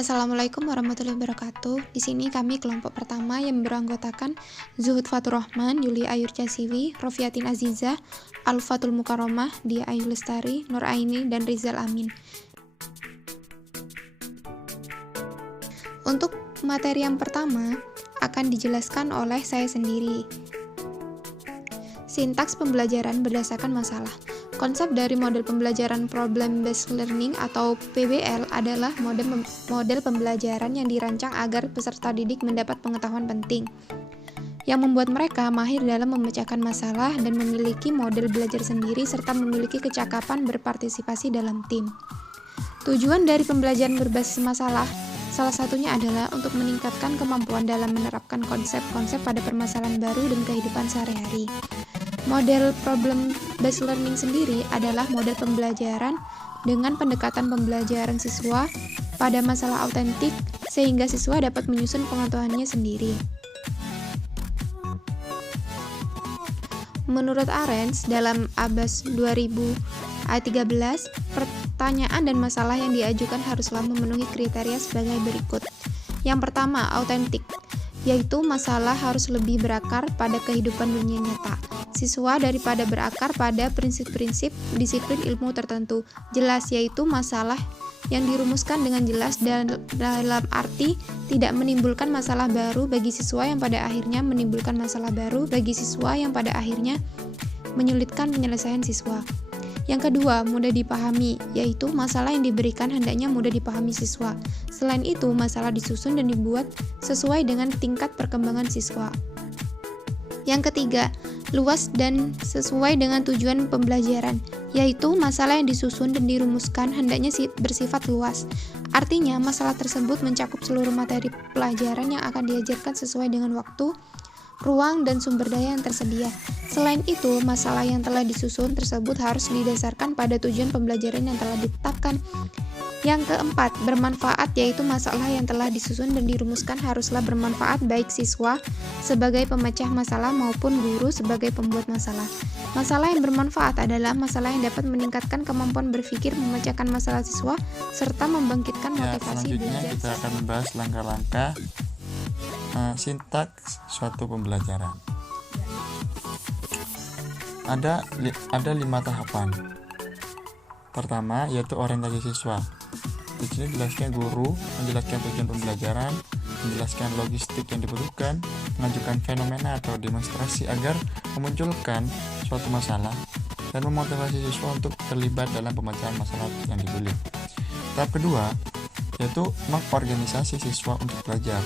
Assalamualaikum warahmatullahi wabarakatuh. Di sini kami kelompok pertama yang beranggotakan Zuhud Fatur Rahman, Yuli Ayur Casiwi, Rofiatin Azizah, Alfatul Mukarramah, Dia Ayu Lestari, Nur Aini, dan Rizal Amin. Untuk materi yang pertama akan dijelaskan oleh saya sendiri. Sintaks pembelajaran berdasarkan masalah. Konsep dari model pembelajaran Problem Based Learning atau PBL adalah model pembelajaran yang dirancang agar peserta didik mendapat pengetahuan penting yang membuat mereka mahir dalam memecahkan masalah dan memiliki model belajar sendiri serta memiliki kecakapan berpartisipasi dalam tim. Tujuan dari pembelajaran berbasis masalah salah satunya adalah untuk meningkatkan kemampuan dalam menerapkan konsep-konsep pada permasalahan baru dan kehidupan sehari-hari. Model Problem Based Learning sendiri adalah model pembelajaran dengan pendekatan pembelajaran siswa pada masalah autentik sehingga siswa dapat menyusun pengetahuannya sendiri. Menurut Arens dalam ABAS 2000 ayat 13, pertanyaan dan masalah yang diajukan haruslah memenuhi kriteria sebagai berikut. Yang pertama, autentik, yaitu masalah harus lebih berakar pada kehidupan dunia nyata siswa daripada berakar pada prinsip-prinsip disiplin ilmu tertentu. Jelas, yaitu masalah yang dirumuskan dengan jelas dan dalam arti tidak menimbulkan masalah baru bagi siswa yang pada akhirnya menimbulkan masalah baru bagi siswa yang pada akhirnya menyulitkan penyelesaian siswa. Yang kedua, mudah dipahami, yaitu masalah yang diberikan hendaknya mudah dipahami siswa. Selain itu, masalah disusun dan dibuat sesuai dengan tingkat perkembangan siswa. Yang ketiga, luas dan sesuai dengan tujuan pembelajaran, yaitu masalah yang disusun dan dirumuskan hendaknya bersifat luas. Artinya, masalah tersebut mencakup seluruh materi pelajaran yang akan diajarkan sesuai dengan waktu, ruang, dan sumber daya yang tersedia. Selain itu, masalah yang telah disusun tersebut harus didasarkan pada tujuan pembelajaran yang telah ditetapkan. Yang keempat, bermanfaat, yaitu masalah yang telah disusun dan dirumuskan haruslah bermanfaat baik siswa sebagai pemecah masalah maupun guru sebagai pembuat masalah. Masalah yang bermanfaat adalah masalah yang dapat meningkatkan kemampuan berpikir, memecahkan masalah siswa, serta membangkitkan motivasi belajar. Selanjutnya kita akan membahas langkah-langkah sintaks suatu pembelajaran. Ada 5 tahapan. Pertama, yaitu orientasi siswa. Di sini dijelaskan guru, menjelaskan tujuan pembelajaran, menjelaskan logistik yang dibutuhkan, mengajukan fenomena atau demonstrasi agar memunculkan suatu masalah, dan memotivasi siswa untuk terlibat dalam pemecahan masalah yang dipilih. Tahap kedua, yaitu mengorganisasi siswa untuk belajar.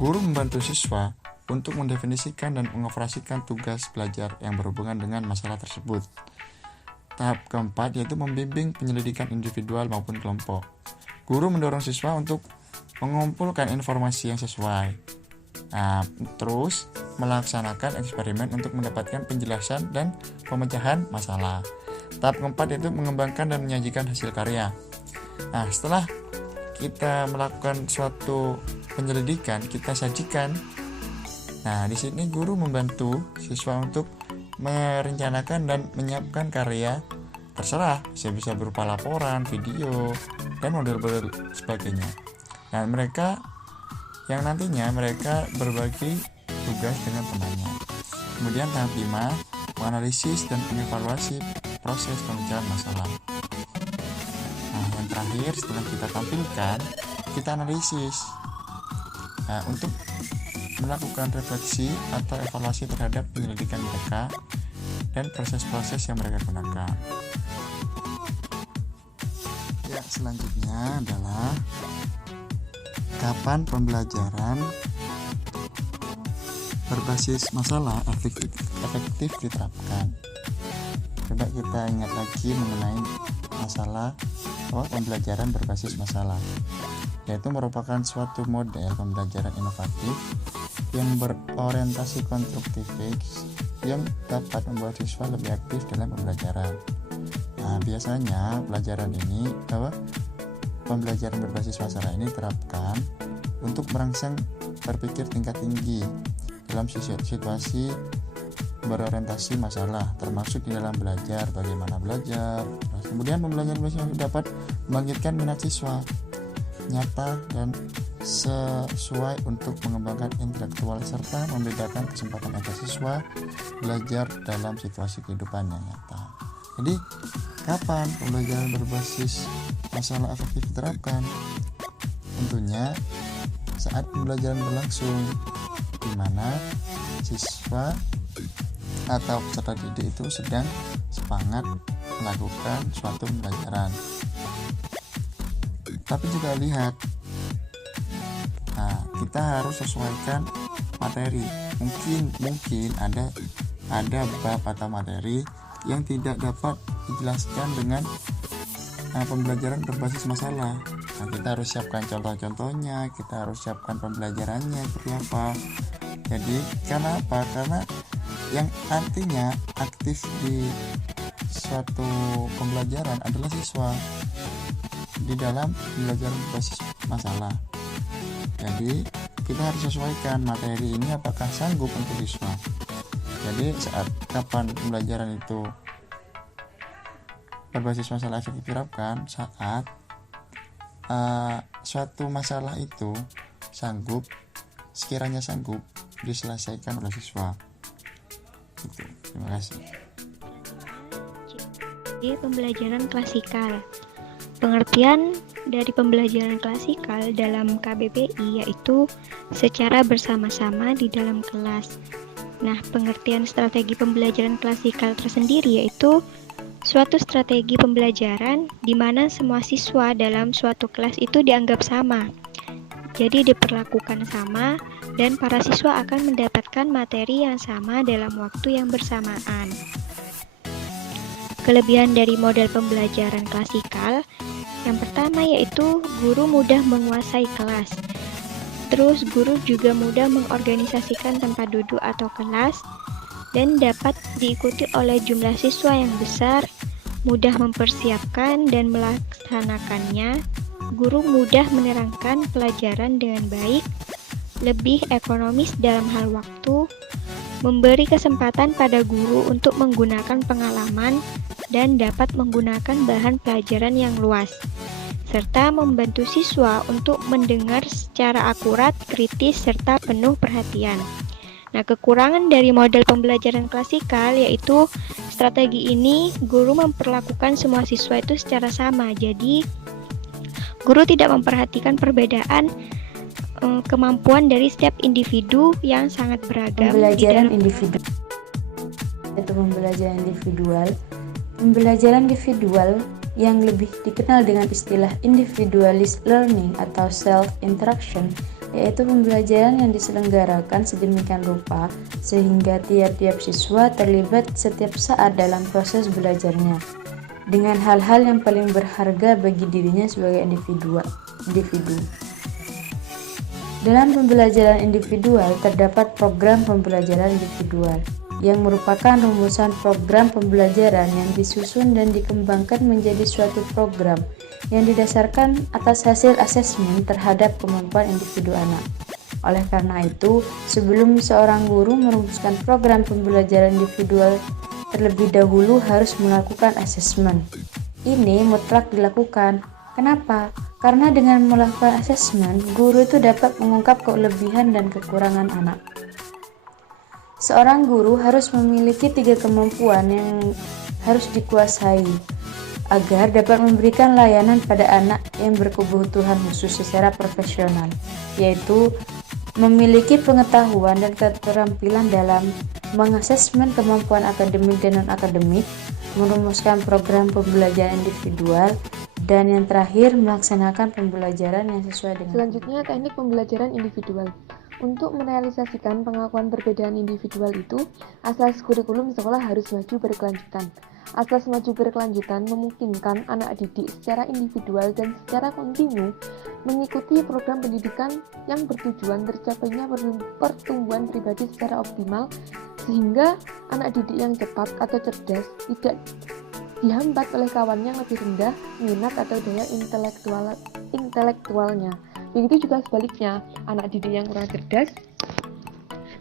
Guru membantu siswa untuk mendefinisikan dan mengoperasikan tugas belajar yang berhubungan dengan masalah tersebut. Tahap keempat, yaitu membimbing penyelidikan individual maupun kelompok. Guru mendorong siswa untuk mengumpulkan informasi yang sesuai. Terus melaksanakan eksperimen untuk mendapatkan penjelasan dan pemecahan masalah. Tahap keempat, yaitu mengembangkan dan menyajikan hasil karya. Setelah kita melakukan suatu penyelidikan, kita sajikan. Di sini guru membantu siswa untuk merencanakan dan menyiapkan karya terserah, bisa berupa laporan, video, dan model-model sebagainya. Mereka yang nantinya mereka berbagi tugas dengan temannya. Kemudian tahap 5, menganalisis dan mengevaluasi proses pemecahan masalah. Yang terakhir, setelah kita tampilkan, kita analisis untuk melakukan refleksi atau evaluasi terhadap penyelidikan mereka dan proses-proses yang mereka gunakan. Selanjutnya adalah kapan pembelajaran berbasis masalah efektif diterapkan. Coba kita ingat lagi mengenai masalah pembelajaran berbasis masalah, yaitu merupakan suatu model pembelajaran inovatif yang berorientasi konstruktif yang dapat membuat siswa lebih aktif dalam pembelajaran. Biasanya pembelajaran berbasis masalah ini diterapkan untuk merangsang berpikir tingkat tinggi dalam situasi berorientasi masalah, termasuk di dalam belajar, bagaimana belajar. Kemudian pembelajaran dapat membangkitkan minat siswa. nyata dan sesuai untuk mengembangkan intelektual serta membedakan kesempatan agar siswa belajar dalam situasi kehidupan yang nyata. Jadi, kapan pembelajaran berbasis masalah efektif diterapkan? Tentunya saat pembelajaran berlangsung, di mana siswa atau peserta didik itu sedang semangat melakukan suatu pembelajaran. Tapi juga lihat, kita harus sesuaikan materi. Mungkin ada bab atau materi yang tidak dapat dijelaskan dengan pembelajaran berbasis masalah. Kita harus siapkan contoh-contohnya, kita harus siapkan pembelajarannya seperti apa. Jadi karena apa? Karena yang artinya aktif di suatu pembelajaran adalah siswa di dalam pembelajaran berbasis masalah. Jadi kita harus sesuaikan materi ini apakah sanggup untuk siswa. Jadi saat kapan pembelajaran itu berbasis masalah efektif diterapkan? Saat suatu masalah itu sekiranya sanggup diselesaikan oleh siswa. Gitu. Terima kasih. Jadi pembelajaran klasikal. Pengertian dari pembelajaran klasikal dalam KBBI yaitu secara bersama-sama di dalam kelas. Nah, pengertian strategi pembelajaran klasikal tersendiri yaitu suatu strategi pembelajaran di mana semua siswa dalam suatu kelas itu dianggap sama. Jadi diperlakukan sama dan para siswa akan mendapatkan materi yang sama dalam waktu yang bersamaan. Kelebihan dari model pembelajaran klasikal yang pertama yaitu guru mudah menguasai kelas. Terus guru juga mudah mengorganisasikan tempat duduk atau kelas dan dapat diikuti oleh jumlah siswa yang besar, mudah mempersiapkan dan melaksanakannya. Guru mudah menerangkan pelajaran dengan baik, lebih ekonomis dalam hal waktu, memberi kesempatan pada guru untuk menggunakan pengalaman dan dapat menggunakan bahan pelajaran yang luas, serta membantu siswa untuk mendengar secara akurat, kritis, serta penuh perhatian. Nah, kekurangan dari model pembelajaran klasikal yaitu strategi ini guru memperlakukan semua siswa itu secara sama. Jadi, guru tidak memperhatikan perbedaan kemampuan dari setiap individu yang sangat beragam. Pembelajaran individu yaitu pembelajaran individual. Pembelajaran individual yang lebih dikenal dengan istilah individualist learning atau self-interaction, yaitu pembelajaran yang diselenggarakan sedemikian rupa sehingga tiap-tiap siswa terlibat setiap saat dalam proses belajarnya dengan hal-hal yang paling berharga bagi dirinya sebagai individu. Dalam pembelajaran individual terdapat program pembelajaran individual yang merupakan rumusan program pembelajaran yang disusun dan dikembangkan menjadi suatu program yang didasarkan atas hasil asesmen terhadap kemampuan individu anak. Oleh karena itu, sebelum seorang guru merumuskan program pembelajaran individual, terlebih dahulu harus melakukan asesmen. Ini mutlak dilakukan. Kenapa? Karena dengan melakukan asesmen, guru itu dapat mengungkap kelebihan dan kekurangan anak. Seorang guru harus memiliki 3 kemampuan yang harus dikuasai agar dapat memberikan layanan pada anak yang berkebutuhan khusus secara profesional, yaitu memiliki pengetahuan dan keterampilan dalam mengasesmen kemampuan akademik dan non-akademik, merumuskan program pembelajaran individual, dan yang terakhir melaksanakan pembelajaran yang sesuai dengan. Selanjutnya, teknik pembelajaran individual. Untuk merealisasikan pengakuan perbedaan individual itu, asas kurikulum sekolah harus maju berkelanjutan. Asas maju berkelanjutan memungkinkan anak didik secara individual dan secara kontinu mengikuti program pendidikan yang bertujuan tercapainya pertumbuhan pribadi secara optimal, sehingga anak didik yang cepat atau cerdas tidak dihambat oleh kawan yang lebih rendah minat atau daya intelektualnya. Begitu juga sebaliknya, anak didik yang kurang cerdas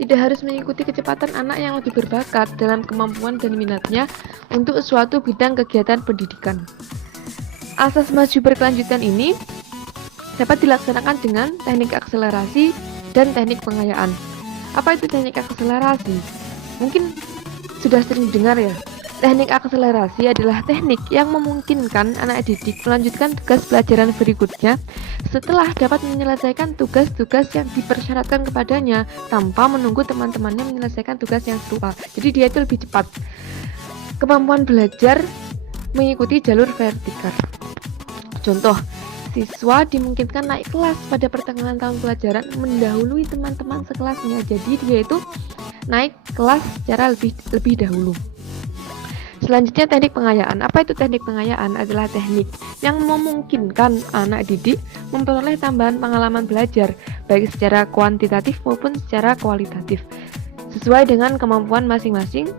tidak harus mengikuti kecepatan anak yang lebih berbakat dalam kemampuan dan minatnya untuk suatu bidang kegiatan pendidikan. Asas maju berkelanjutan ini dapat dilaksanakan dengan teknik akselerasi dan teknik pengayaan. Apa itu teknik akselerasi? Mungkin sudah sering dengar ya. Teknik akselerasi adalah teknik yang memungkinkan anak didik melanjutkan tugas pelajaran berikutnya setelah dapat menyelesaikan tugas-tugas yang dipersyaratkan kepadanya tanpa menunggu teman-temannya menyelesaikan tugas yang serupa. Jadi dia itu lebih cepat. Kemampuan belajar mengikuti jalur vertikal. Contoh, siswa dimungkinkan naik kelas pada pertengahan tahun pelajaran mendahului teman-teman sekelasnya. Jadi dia itu naik kelas secara lebih dahulu. Selanjutnya teknik pengayaan. Apa itu teknik pengayaan? Adalah teknik yang memungkinkan anak didik memperoleh tambahan pengalaman belajar baik secara kuantitatif maupun secara kualitatif sesuai dengan kemampuan masing-masing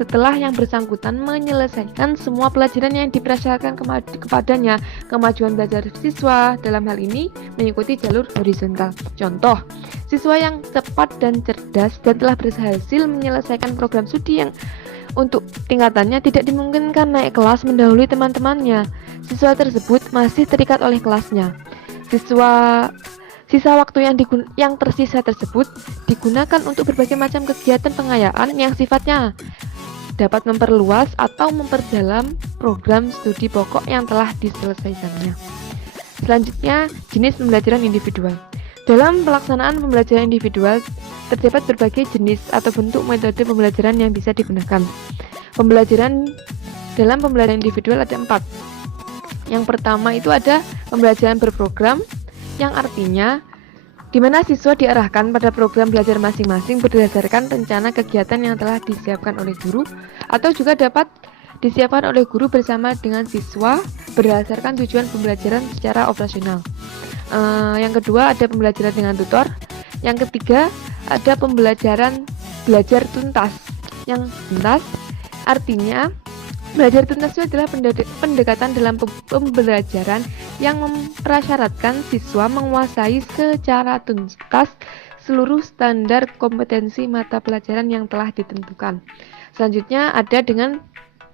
setelah yang bersangkutan menyelesaikan semua pelajaran yang dipersyaratkan kepadanya. Kemajuan belajar siswa dalam hal ini mengikuti jalur horizontal. Contoh, siswa yang tepat dan cerdas dan telah berhasil menyelesaikan program studi yang untuk tingkatannya tidak dimungkinkan naik kelas mendahului teman-temannya. Siswa tersebut masih terikat oleh kelasnya. Sisa waktu yang tersisa tersebut digunakan untuk berbagai macam kegiatan pengayaan yang sifatnya dapat memperluas atau memperdalam program studi pokok yang telah diselesaikannya. Selanjutnya, jenis pembelajaran individual. Dalam pelaksanaan pembelajaran individual, terdapat berbagai jenis atau bentuk metode pembelajaran yang bisa digunakan. Dalam pembelajaran individual ada 4. Yang pertama itu ada pembelajaran berprogram, yang artinya di mana siswa diarahkan pada program belajar masing-masing berdasarkan rencana kegiatan yang telah disiapkan oleh guru, atau juga dapat disiapkan oleh guru bersama dengan siswa berdasarkan tujuan pembelajaran secara operasional. Yang kedua ada pembelajaran dengan tutor. Yang ketiga ada pembelajaran belajar tuntas. Yang tuntas artinya belajar tuntas itu adalah pendekatan dalam pembelajaran yang mempersyaratkan siswa menguasai secara tuntas seluruh standar kompetensi mata pelajaran yang telah ditentukan. Selanjutnya ada dengan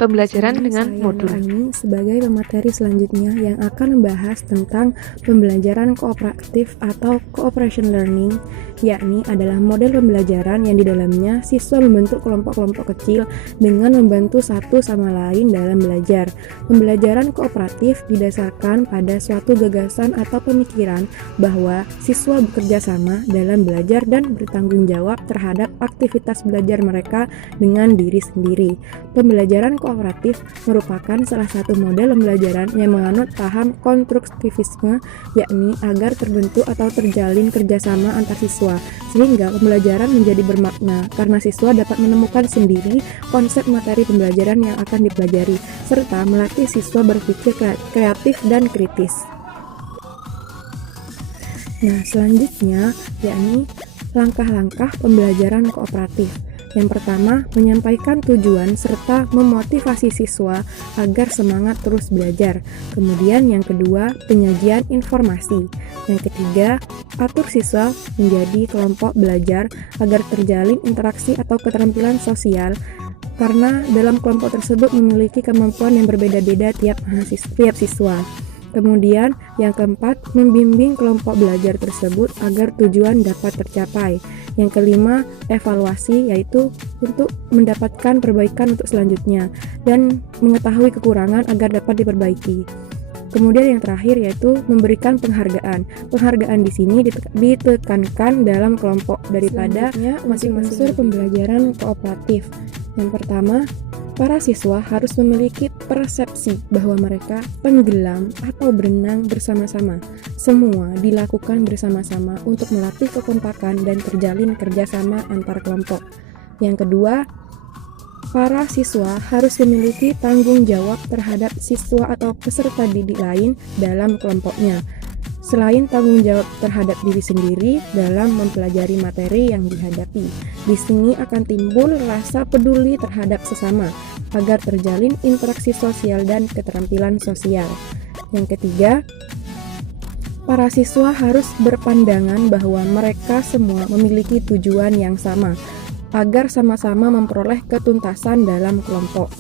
pembelajaran dengan modul. Ini sebagai pemateri selanjutnya yang akan membahas tentang pembelajaran kooperatif atau cooperation learning, yakni adalah model pembelajaran yang di dalamnya siswa membentuk kelompok-kelompok kecil dengan membantu satu sama lain dalam belajar. Pembelajaran kooperatif didasarkan pada suatu gagasan atau pemikiran bahwa siswa bekerja sama dalam belajar dan bertanggung jawab terhadap aktivitas belajar mereka dengan diri sendiri. Pembelajaran kooperatif merupakan salah satu model pembelajaran yang menganut paham konstruktivisme, yakni agar terbentuk atau terjalin kerjasama antar siswa, sehingga pembelajaran menjadi bermakna karena siswa dapat menemukan sendiri konsep materi pembelajaran yang akan dipelajari, serta melatih siswa berpikir kreatif dan kritis. Nah, selanjutnya yakni langkah-langkah pembelajaran kooperatif. Yang pertama, menyampaikan tujuan serta memotivasi siswa agar semangat terus belajar. Kemudian yang kedua, penyajian informasi. Yang ketiga, atur siswa menjadi kelompok belajar agar terjalin interaksi atau keterampilan sosial, karena dalam kelompok tersebut memiliki kemampuan yang berbeda-beda tiap siswa. Kemudian yang keempat, membimbing kelompok belajar tersebut agar tujuan dapat tercapai. Yang kelima, evaluasi, yaitu untuk mendapatkan perbaikan untuk selanjutnya dan mengetahui kekurangan agar dapat diperbaiki. Kemudian yang terakhir yaitu memberikan penghargaan. Penghargaan di sini ditekankan dalam kelompok daripada masing-masing pembelajaran kooperatif. Yang pertama, para siswa harus memiliki persepsi bahwa mereka tenggelam atau berenang bersama-sama. Semua dilakukan bersama-sama untuk melatih kekompakan dan terjalin kerjasama antar kelompok. Yang kedua, para siswa harus memiliki tanggung jawab terhadap siswa atau peserta didik lain dalam kelompoknya, selain tanggung jawab terhadap diri sendiri dalam mempelajari materi yang dihadapi. Di sini akan timbul rasa peduli terhadap sesama, agar terjalin interaksi sosial dan keterampilan sosial. Yang ketiga, para siswa harus berpandangan bahwa mereka semua memiliki tujuan yang sama, agar sama-sama memperoleh ketuntasan dalam kelompok.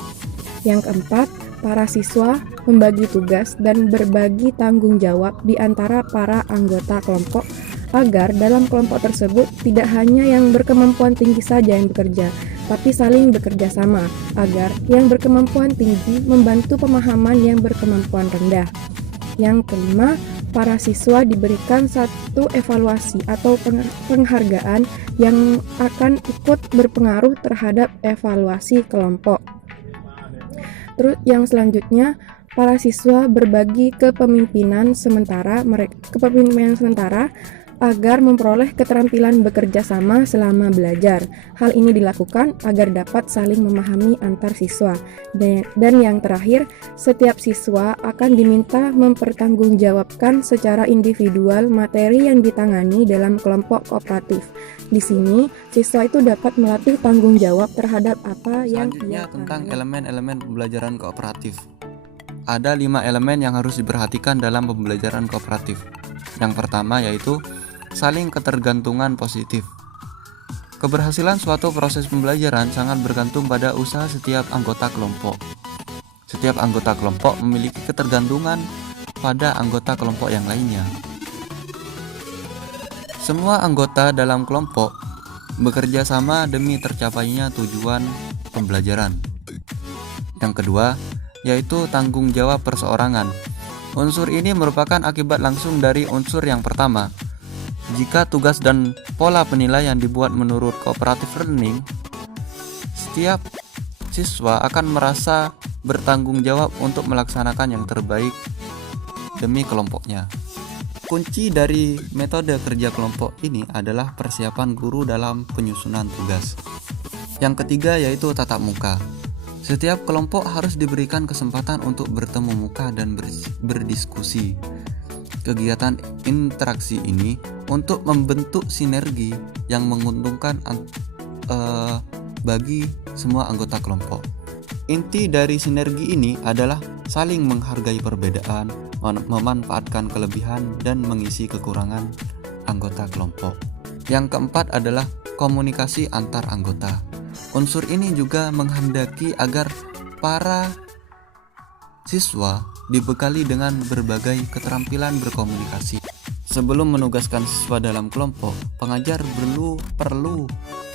Yang keempat, para siswa membagi tugas dan berbagi tanggung jawab di antara para anggota kelompok agar dalam kelompok tersebut tidak hanya yang berkemampuan tinggi saja yang bekerja, tapi saling bekerja sama agar yang berkemampuan tinggi membantu pemahaman yang berkemampuan rendah. Yang kelima, para siswa diberikan satu evaluasi atau penghargaan yang akan ikut berpengaruh terhadap evaluasi kelompok. Terus yang selanjutnya, para siswa berbagi kepemimpinan sementara agar memperoleh keterampilan bekerja sama selama belajar. Hal ini dilakukan agar dapat saling memahami antar siswa. Dan yang terakhir, setiap siswa akan diminta mempertanggungjawabkan secara individual materi yang ditangani dalam kelompok kooperatif. Di sini, siswa itu dapat melatih tanggung jawab terhadap apa yang Selanjutnya ia tentang tangani. elemen-elemen pembelajaran kooperatif. Ada 5 elemen yang harus diperhatikan dalam pembelajaran kooperatif. Yang pertama yaitu saling ketergantungan positif. Keberhasilan suatu proses pembelajaran sangat bergantung pada usaha setiap anggota kelompok. Setiap anggota kelompok memiliki ketergantungan pada anggota kelompok yang lainnya. Semua anggota dalam kelompok bekerja sama demi tercapainya tujuan pembelajaran. Yang kedua, yaitu tanggung jawab perseorangan. Unsur ini merupakan akibat langsung dari unsur yang pertama. Jika tugas dan pola penilaian dibuat menurut cooperative learning, setiap siswa akan merasa bertanggung jawab untuk melaksanakan yang terbaik demi kelompoknya. Kunci dari metode kerja kelompok ini adalah persiapan guru dalam penyusunan tugas. Yang ketiga yaitu tatap muka. Setiap kelompok harus diberikan kesempatan untuk bertemu muka dan berdiskusi. Kegiatan interaksi ini untuk membentuk sinergi yang menguntungkan bagi semua anggota kelompok. Inti dari sinergi ini adalah saling menghargai perbedaan, memanfaatkan kelebihan, dan mengisi kekurangan anggota kelompok. Yang keempat adalah komunikasi antar anggota. Unsur ini juga menghendaki agar para siswa dibekali dengan berbagai keterampilan berkomunikasi. Sebelum menugaskan siswa dalam kelompok, pengajar perlu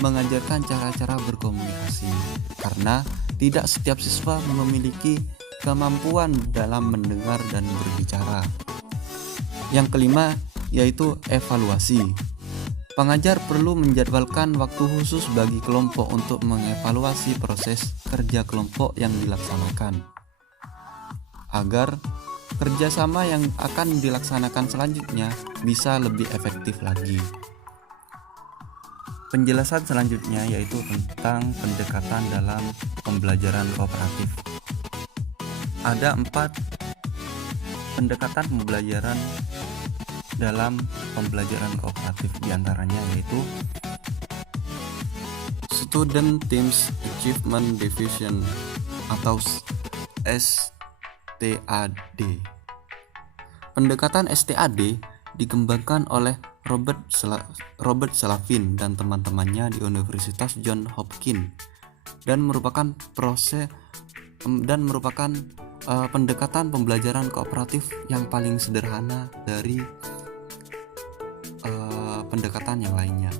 mengajarkan cara-cara berkomunikasi, karena tidak setiap siswa memiliki kemampuan dalam mendengar dan berbicara. Yang kelima yaitu evaluasi. Pengajar perlu menjadwalkan waktu khusus bagi kelompok untuk mengevaluasi proses kerja kelompok yang dilaksanakan, agar kerjasama yang akan dilaksanakan selanjutnya bisa lebih efektif lagi. Penjelasan selanjutnya yaitu tentang pendekatan dalam pembelajaran kooperatif. Ada 4 pendekatan pembelajaran dalam pembelajaran kooperatif, diantaranya yaitu Student Teams Achievement Division atau STAD. Pendekatan STAD dikembangkan oleh Robert Slavin dan teman-temannya di Universitas Johns Hopkins dan merupakan pendekatan pembelajaran kooperatif yang paling sederhana dari pendekatan yang lainnya.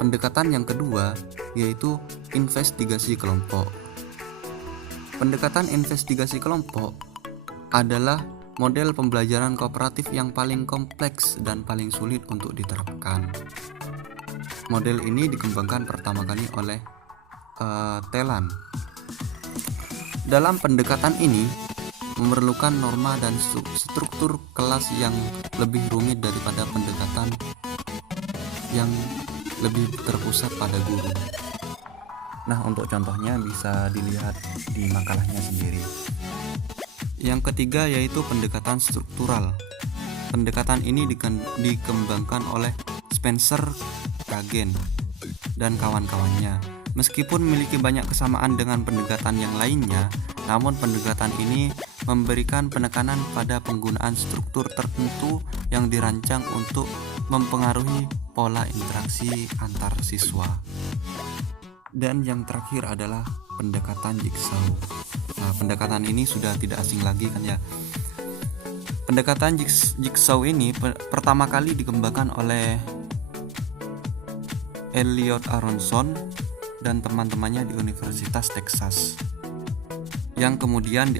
Pendekatan yang kedua yaitu investigasi kelompok. Pendekatan investigasi kelompok adalah model pembelajaran kooperatif yang paling kompleks dan paling sulit untuk diterapkan. Model ini dikembangkan pertama kali oleh Telan. Dalam pendekatan ini memerlukan norma dan struktur kelas yang lebih rumit daripada pendekatan yang lebih terpusat pada guru. Nah, untuk contohnya bisa dilihat di makalahnya sendiri. Yang ketiga yaitu pendekatan struktural. Pendekatan ini dikembangkan oleh Spencer Kagen dan kawan-kawannya. Meskipun memiliki banyak kesamaan dengan pendekatan yang lainnya, namun pendekatan ini memberikan penekanan pada penggunaan struktur tertentu yang dirancang untuk mempengaruhi pola interaksi antar siswa. Dan yang terakhir adalah pendekatan jigsaw. Nah, pendekatan ini sudah tidak asing lagi kan ya. Pendekatan jigsaw ini pertama kali dikembangkan oleh Elliot Aronson dan teman-temannya di Universitas Texas, yang kemudian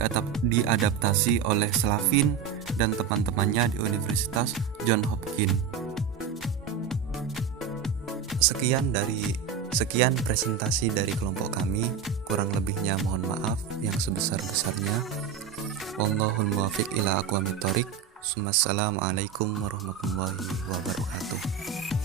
diadaptasi oleh Slavin dan teman-temannya di Universitas Johns Hopkins. Sekian presentasi dari kelompok kami, kurang lebihnya mohon maaf yang sebesar-besarnya. Wallahul muwaffiq ila aqwamit thoriq. Wassalamualaikum warahmatullahi wabarakatuh.